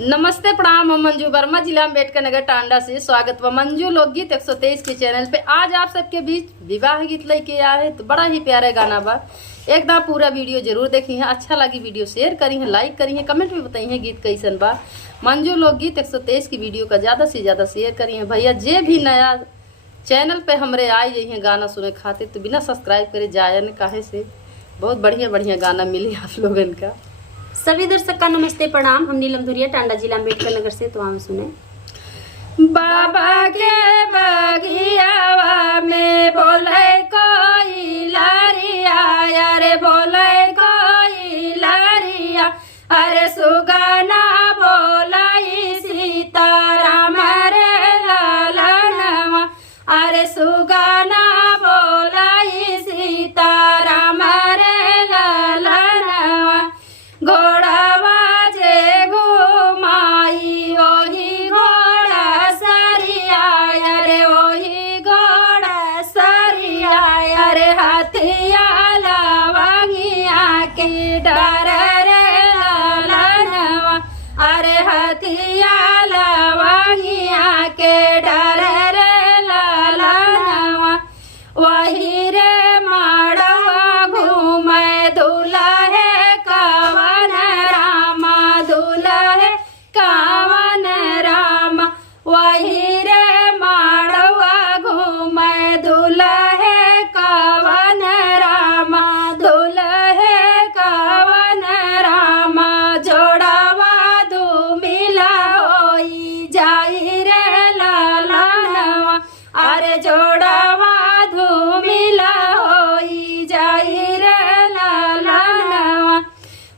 नमस्ते प्रणाम। हम मंजू वर्मा, जिला अम्बेडकर नगर टांडा से स्वागत व मंजू लोकगीत 123 के चैनल पे आज आप सबके बीच विवाह गीत लेके आए तो बड़ा ही प्यारा गाना बा। एकदम पूरा वीडियो जरूर देखी है, अच्छा लगी वीडियो शेयर करी है, लाइक करी है, कमेंट में बताई है गीत कैसन बा। मंजू लोकगीत 123 की वीडियो का ज़्यादा से ज़्यादा शेयर करी है भैया। जे भी नया चैनल पे हमरे आई जाइए गाना सुने खातिर तो बिना सब्सक्राइब करे जाए न, काहे से बहुत बढ़िया बढ़िया गाना मिली आप लोगन का। सभी दर्शक का नमस्ते प्रणाम। हम नीलम धुरिया, टांडा जिला अम्बेडकर नगर से। तो हम सुने बाबा के बगियावा में बोले कोई लारिया, अरे बोले कोई लारिया, अरे सुगाना बोलाई सीताराम रे लालनवा, अरे सुगाना बोलाई सीताराम रे लालनवा। घोड़ावा जे घुमाई ओही घोड़ा सरिया, अरे ओही घोड़ा सरिया, अरे हाथिया लवंगिया के डर रे लालनवा, अरे हाथिया लवंगिया के डर रे लालनवा। वही रे माड़वा घूमे दुल्हे कवन रामा, दुल्हे कवन रामा। वही रे माड़वा घूमे दुल्हे कवन रामा, दुल्हे कवन रामा। जोड़वा दू मिला होई जाई रे लालनवा, अरे जोड़वा धूमिला होई जाई रे लालनवा।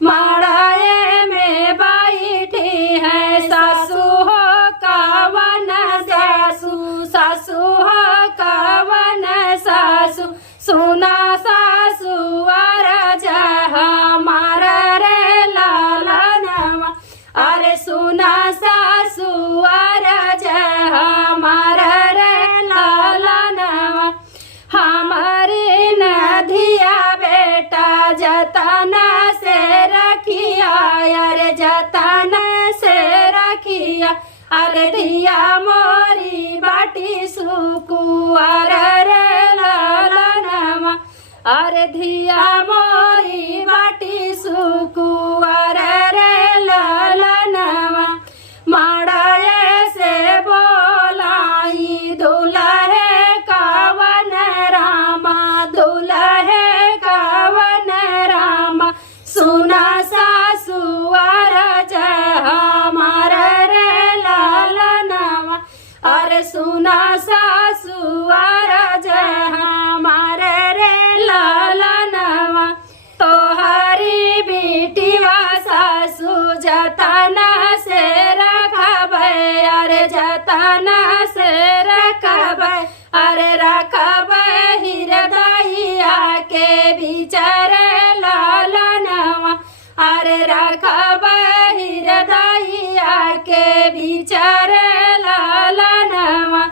माड़ाए में बैठी है सासू हो कवन सासू, सासू हो कवन सासू। सुना सासू अरज हमारा रे लालनवा, अरे सुना सासू अरज हमारा रे लालनवा। हमारी नदिया बेटा जतना से रखिया, अरे जतना से रखिया, अरे दिया मोरी बाटी सुकुआर रे लालनवा, अरे दिया मोरी बाटी सुकुआर रे लालनवा। माड़ाए से बोलाई दुल्हे कवन रामा, दुल्हे कवन रामा। सुना सासू अरज हमारा रे लालनवा, अरे सुना सासू अरज हमारा रे लालनवा। तोहरी बेटीवा सासू जतना से रखबै, अरे जतना से रखबै, अरे रखबै हृदया के विचार लालनवा, अरे रखबै हृदया के विचार लालनवा।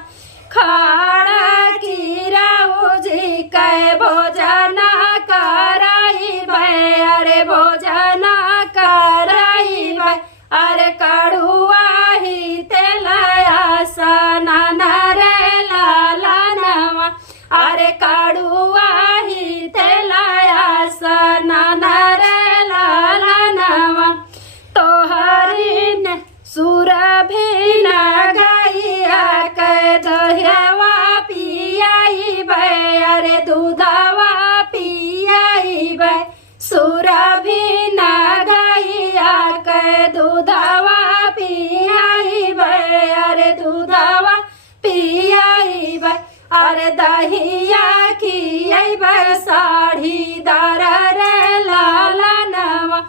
खाड़ा की राउजी कै भोजना कराइबै, अरे भोजना कराइबै, अरे कड़ुआ ही तेलया सनन रे लालनवा, अरे कड़ुआ ही तेलया सनन रे लालनवा। तोहरी ने सुरभि गैया के दहियावा पियाइबै, अरे दूधवा पियाइबै। सुरभि गैया के दूधवा पियाइबै, अरे दूधवा पियाइबै, अरे दहिया खियाइबै साढ़ीदार रे लालनवा,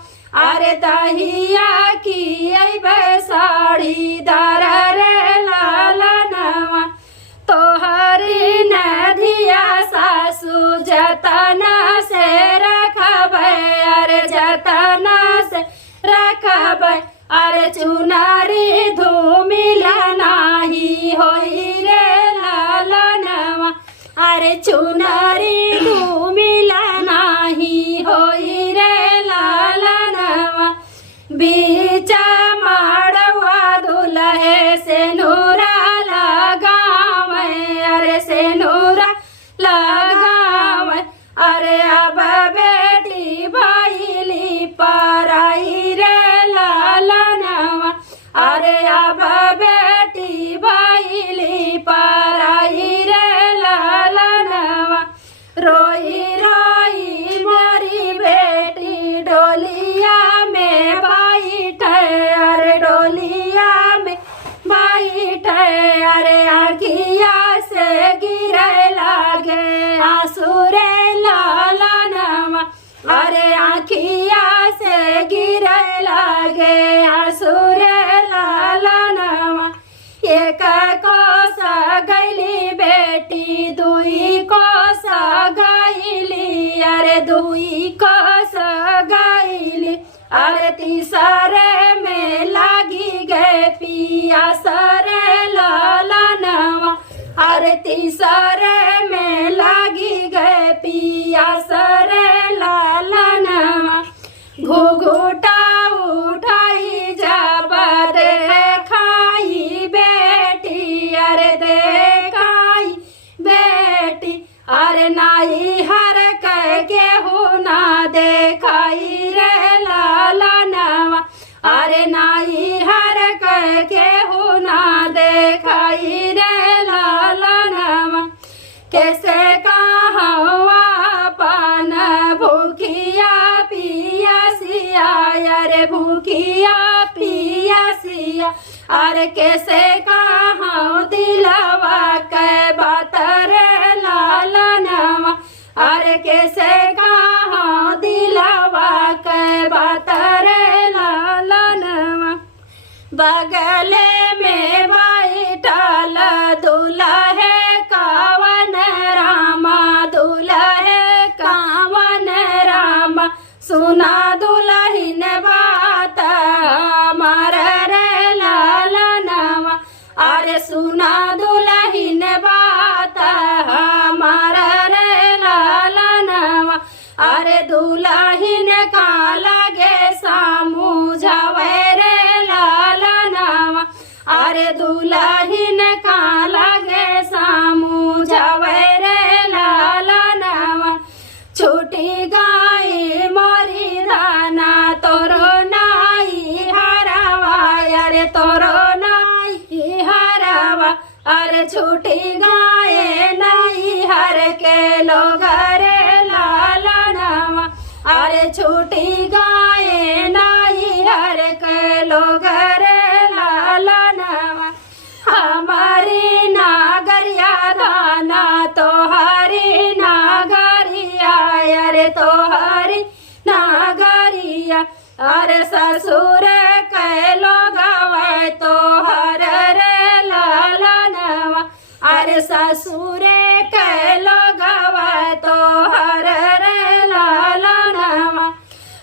अरे दहिया खियाइबै साढ़ीदार रे लालनवा। तोहरी नदिया सासू जतना से रखबै, अरे जतना से रखबै, अरे चुनारी धूमिला नाही होई रे लालनवा, अरे चुनारी धूमिला नाही होई रे लालनवा। बीचा माड़ सेनुरा लगावे, अरे सेनुरा लगावे, अरे अब बेटी भइली पराई रे लालनवा, अरे अब बेटी भइली पराई रे लालनवा। रोई रोई मोरी बेटी डोलिया में बैठे, अरे डोलिया में बैठे, अरे आँखिया से गिरे लागे आंसू रे लालनवा, अरे आँखिया से गिरे लागे आंसू रे लालनवा। एक कोस गैली बेटी दुई कोस गैली, अरे दुई कोस गैली, अरे तीसरे में लागी गए पियास रे लालनवा, अरे तीसरे में लागी गए पियास रे लालनवा। घुघुटा उठाई जब देखाई बेटी, अरे देखाई बेटी, अरे नाई हर कह गेहूँ ना देखाई रे लालनवा, अरे नाई हर कह गेहूँ ना देखाई रे लालनवा। कैसे कहवा पान भूखिया पियासिया, अरे भूखिया पियासिया, अरे कैसे कहूँ दिलवा के बात रे लालनवा, अरे कैसे कहूँ दिलवा के बात रे लालनवा। बगले में बैठल दुल्हे कावन रामा, दुल्हे कावन रामा, सुना दुल्हिन बात हमार रे लालनवा, अरे सुना दुल्हिन बात हमार रे लालनवा। अरे दुल्हिन का लगे समझावे रे लालनवा, अरे दुल्हिन का लगे समझावे रे लालनवा। छूटी गाई मोरी धाना तोरो नाई हरावा, अरे तोरो नाई हरावा, अरे छूटी गाए नाई हर के लोग रे लालनवा, अरे छूटी गाए नाई हर के लोग रे लालनवा। हमारी नागरिया धाना तोहारी नागरिया, अरे तोहारी नागरिया, अरे ससुर के लोग तोहर रे लालनवा, अरे ससुर के लोग तोहर रे लालनवा।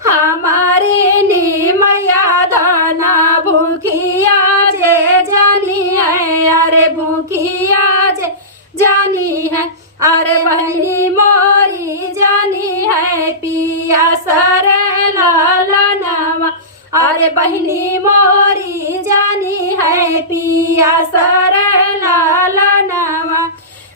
हमारी नीमया दाना भूखिया जे जानी है, अरे भूखिया जे जानी है, अरे बहनी मोरी जानी है पियास रे लालनवा, अरे बहनी मोरी जानी है पियास रे लालनवा।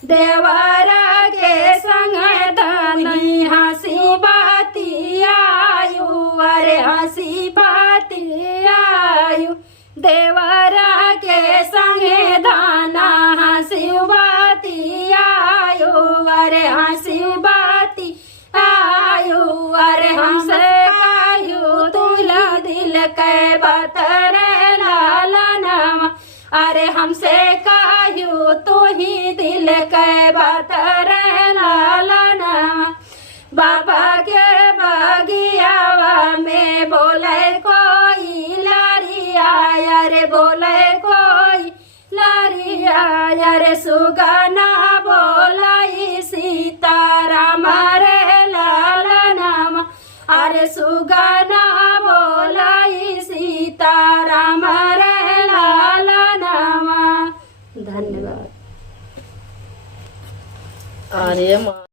देवरा के संग धनी हंसी बाती आयु, अरे हंसी बाती आयु, देवरा के संगे धाना हंसी बाती आयु, अरे हंसी बाती आयु, अरे हमसे कायु तुला दिल के बात रे लालनवा, अरे हमसे कायु तू ही दिल के बात रे लालनवा। बाबा के बगियावा में बोले कोई लारिया, अरे बोले कोई लारिया, अरे सुगना बोलाई सीताराम रे लालनवा, अरे सुगना बोलाई सीताराम रे लालनवा। धन्यवाद। अरे